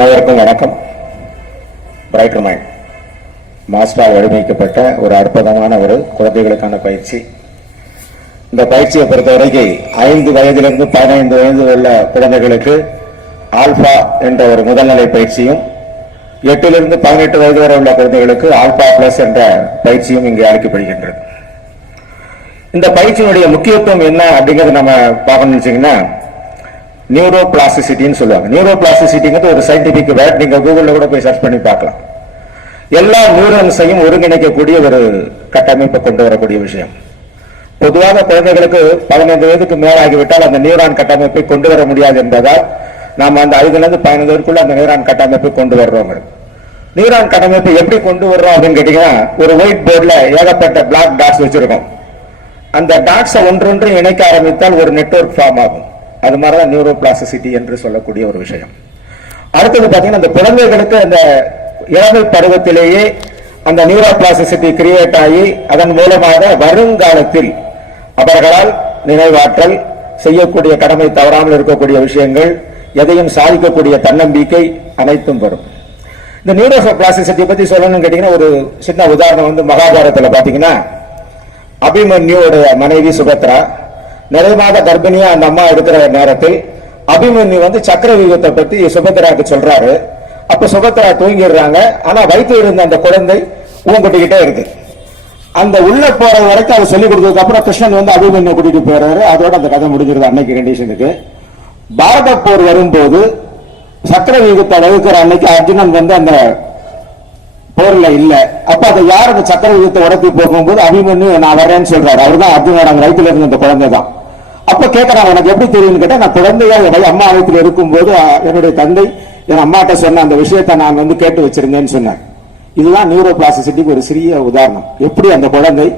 அனைவருக்கும் வணக்கம். Brighter mind மாஸ்டரால் வடிவமைக்கப்பட்ட ஒரு அற்புதமான ஒரு குழந்தைகளுக்கான பயிற்சி. இந்த பயிற்சியை பொறுத்தவரைக்கு 5 வயதிலிருந்து 15 வயது உள்ள குழந்தைகளுக்கு ஆல்பா என்ற ஒரு முதல்நிலை பயிற்சியும், 8லிருந்து 18 வயது வரை உள்ள குழந்தைகளுக்கு ஆல்பா பிளஸ் என்ற பயிற்சியும் இங்கே அளிக்கப்படுகின்றது. இந்த பயிற்சியினுடைய முக்கியத்துவம் என்ன அப்படிங்கறது நம்ம பார்க்கணும்னு வச்சீங்கன்னா, நியூரோ பிளாஸ்டிசிட்டின்னு சொல்லுவாங்க. நியூரோ பிளாஸ்டிசிட்டிங்கிறது ஒரு சயின்டிபிக் வேர்ட். நீங்க கூகுள்ல கூட போய் சர்ச் பண்ணி பார்க்கலாம். எல்லா நியூரான்ஸையும் ஒருங்கிணைக்கக்கூடிய ஒரு கட்டமைப்பை கொண்டு வரக்கூடிய விஷயம். பொதுவாக குழந்தைகளுக்கு 15 வயதுக்கு மேலாகிவிட்டால் அந்த நியூரான் கட்டமைப்பை கொண்டு வர முடியாது என்பதால் நாம் அந்த 5லிருந்து 15 வயதுக்குள்ள அந்த நியூரான் கட்டமைப்பை கொண்டு வர்றோம். நியூரான் கட்டமைப்பை எப்படி கொண்டு வர்றோம் அப்படின்னு கேட்டீங்கன்னா, ஒரு ஒயிட் போர்டில் ஏகப்பட்ட பிளாக் டாட்ஸ் வச்சிருக்கோம். அந்த டாட்ஸை ஒன்றொன்று இணைக்க ஆரம்பித்தால் ஒரு நெட்வொர்க் ஃபார்ம் ஆகும். அது மாதிரிதான் நியூரோ பிளாஸ்டிசிட்டி என்று சொல்லக்கூடிய ஒரு விஷயம். அடுத்தது பார்த்தீங்கன்னா, அந்த குழந்தைகளுக்கு அந்த இளமை பருவத்திலேயே அந்த நியூரோ பிளாஸ்டிசிட்டி கிரியேட் ஆகி அதன் மூலமாக வருங்காலத்தில் அவர்களால் நினைவாற்றல், செய்யக்கூடிய கடமை தவறாமல் இருக்கக்கூடிய விஷயங்கள், எதையும் சாதிக்கக்கூடிய தன்னம்பிக்கை அனைத்தும் வரும். இந்த நியூரோ பிளாஸ்டிசிட்டி பத்தி சொல்லணும்னு கேட்டீங்கன்னா, ஒரு சின்ன உதாரணம் மகாபாரதத்தில் பார்த்தீங்கன்னா, அபிமன்யுவோட மனைவி சுபத்ரா நிறைமாத கர்ப்பிணியா அந்த அம்மா இருக்கிற நேரத்தில் அபிமன்யு சக்கர வியூகத்தை பத்தி சுபத்ராக்கு சொல்றாரு. அப்ப சுபத்ரா தூங்கிடுறாங்க. ஆனா வயிற்று இருந்த அந்த குழந்தை ஊங்கட்டிக்கிட்டே இருக்கு. அந்த உள்ள போற வரைக்கும் அதை சொல்லிக் கொடுத்ததுக்கு அப்புறம் கிருஷ்ணன் அபிமன்யு கூட்டிட்டு போறாரு. அதோட அந்த கதை முடிஞ்சிருது. அன்னைக்கு கண்டிஷனுக்கு பாரத போர் வரும்போது சக்கர வியூகத்தை வகுக்கிற அன்னைக்கு அர்ஜுனன் அந்த போர்ல இல்ல. அப்ப அதை யார் அந்த சக்கர வியூகத்தை உடத்தி போகும்போது அபிமன்யு நான் வரேன்னு சொல்றாரு. அவர் தான் அர்ஜுனோட வயிற்றுல இருந்த அந்த குழந்தை தான். அப்ப கேட்கறாங்க, உனக்கு எப்படி தெரியும்னு கேட்டா, நான் குழந்தையா அம்மா வயிற்றுல இருக்கும்போது என்னுடைய தந்தை என் அம்மாட்ட சொன்ன அந்த விஷயத்தை நான் கேட்டு வச்சிருந்தேன்னு சொன்னேன். இதுதான் நியூரோ பிளாஸ்டிசிட்டிக்கு ஒரு சிறிய உதாரணம். எப்படி அந்த குழந்தை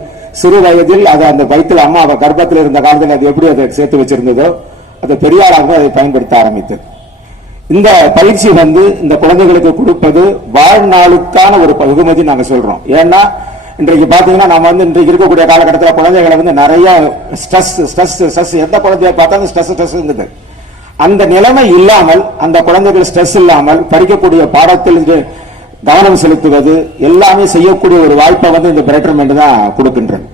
சிறு வயதில் அதை அந்த வயிற்றுல அம்மா கர்ப்பத்தில் இருந்த காலத்தில் அது எப்படி அதை சேர்த்து வச்சிருந்ததோ, அதை பெரியாராக அதை பயன்படுத்த ஆரம்பித்தது. இந்த பயிற்சி இந்த குழந்தைகளுக்கு கொடுப்பது வாழ்நாளுக்கான ஒரு வெகுமதி நாங்க சொல்றோம். ஏன்னா இன்றைக்கு பாத்தீங்கன்னா நம்ம இன்றைக்கு இருக்கக்கூடிய காலகட்டத்தில் குழந்தைகளை நிறைய ஸ்ட்ரெஸ் எந்த குழந்தைய பார்த்தாலும் ஸ்ட்ரெஸ் இருந்தது. அந்த நிலைமை இல்லாமல், அந்த குழந்தைகள் ஸ்ட்ரெஸ் இல்லாமல் படிக்கக்கூடிய பாடத்தில் கவனம் செலுத்துவது எல்லாமே செய்யக்கூடிய ஒரு வாய்ப்பை இந்த பிரைட்டர் மைண்ட் தான் கொடுக்கின்றது.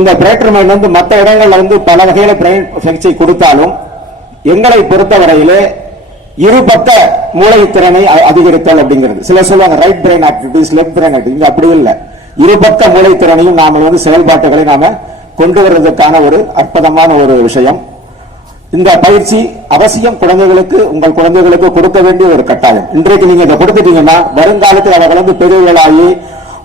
இந்த பிரைட்டர் மைண்ட் மற்ற இடங்கள்ல பல வகையில பிரெயின் பயிற்சி கொடுத்தாலும் எங்களை பொறுத்தவரையிலே இருபக்க மூளை திறனை அதிகரித்தல் அப்படிங்கிறது. சிலர் சொல்லுவாங்க right brain activities, left brain activity. அப்படி இல்லை. இருபக்க மூளை திறனையும் நாம செயல்பாட்டுகளை நாம கொண்டு வருவதற்கான ஒரு அற்புதமான ஒரு விஷயம். இந்த பயிற்சி அவசியம் குழந்தைகளுக்கு, உங்கள் குழந்தைகளுக்கு கொடுக்க வேண்டிய ஒரு கட்டாயம். இன்றைக்கு நீங்க இதை கொடுத்துட்டீங்கன்னா வருங்காலத்தில் அவர்கள் பெரியவர்களாகி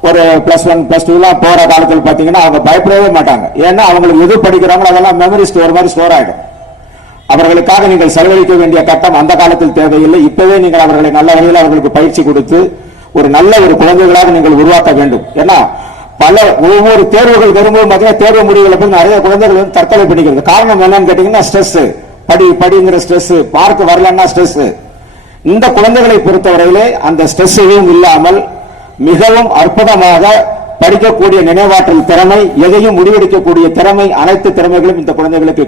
ஒரு +1 +2 போற காலத்தில் பாத்தீங்கன்னா அவங்க பயப்படவே மாட்டாங்க. ஏன்னா அவங்களுக்கு எது படிக்கிறாங்களோ அதெல்லாம் மெமரி ஸ்டோர் மாதிரி ஸ்டோர் ஆயிடும். அவர்களுக்காக நீங்கள் செலவழிக்க வேண்டிய கட்டம் அந்த காலத்தில் தேவையில்லை. இப்பவே நீங்கள் அவர்களை நல்ல வகையில் அவர்களுக்கு பயிற்சி கொடுத்து ஒரு நல்ல ஒரு குழந்தைகளாக நீங்கள் உருவாக்க வேண்டும். ஏன்னா ஒவ்வொரு தேர்வுகள் வரும்போது பார்த்தீங்கன்னா தேர்வு முடிவுகளை போய் நிறைய குழந்தைகள் தற்கொலை பண்ணிக்கிறது. காரணம் என்னன்னு கேட்டீங்கன்னா ஸ்ட்ரெஸ், படிங்கிற ஸ்ட்ரெஸ், மார்க் வரலன்னா ஸ்ட்ரெஸ். இந்த குழந்தைகளை பொறுத்தவரையிலே அந்த ஸ்ட்ரெஸ் எதுவும் இல்லாமல் மிகவும் அற்புதமாக படிக்கக்கூடிய நினைவாற்றல் திறமை, எதையும் முடிவெடுக்கக்கூடிய திறமை, அனைத்து திறமைகளும் இந்த குழந்தைகளுக்கு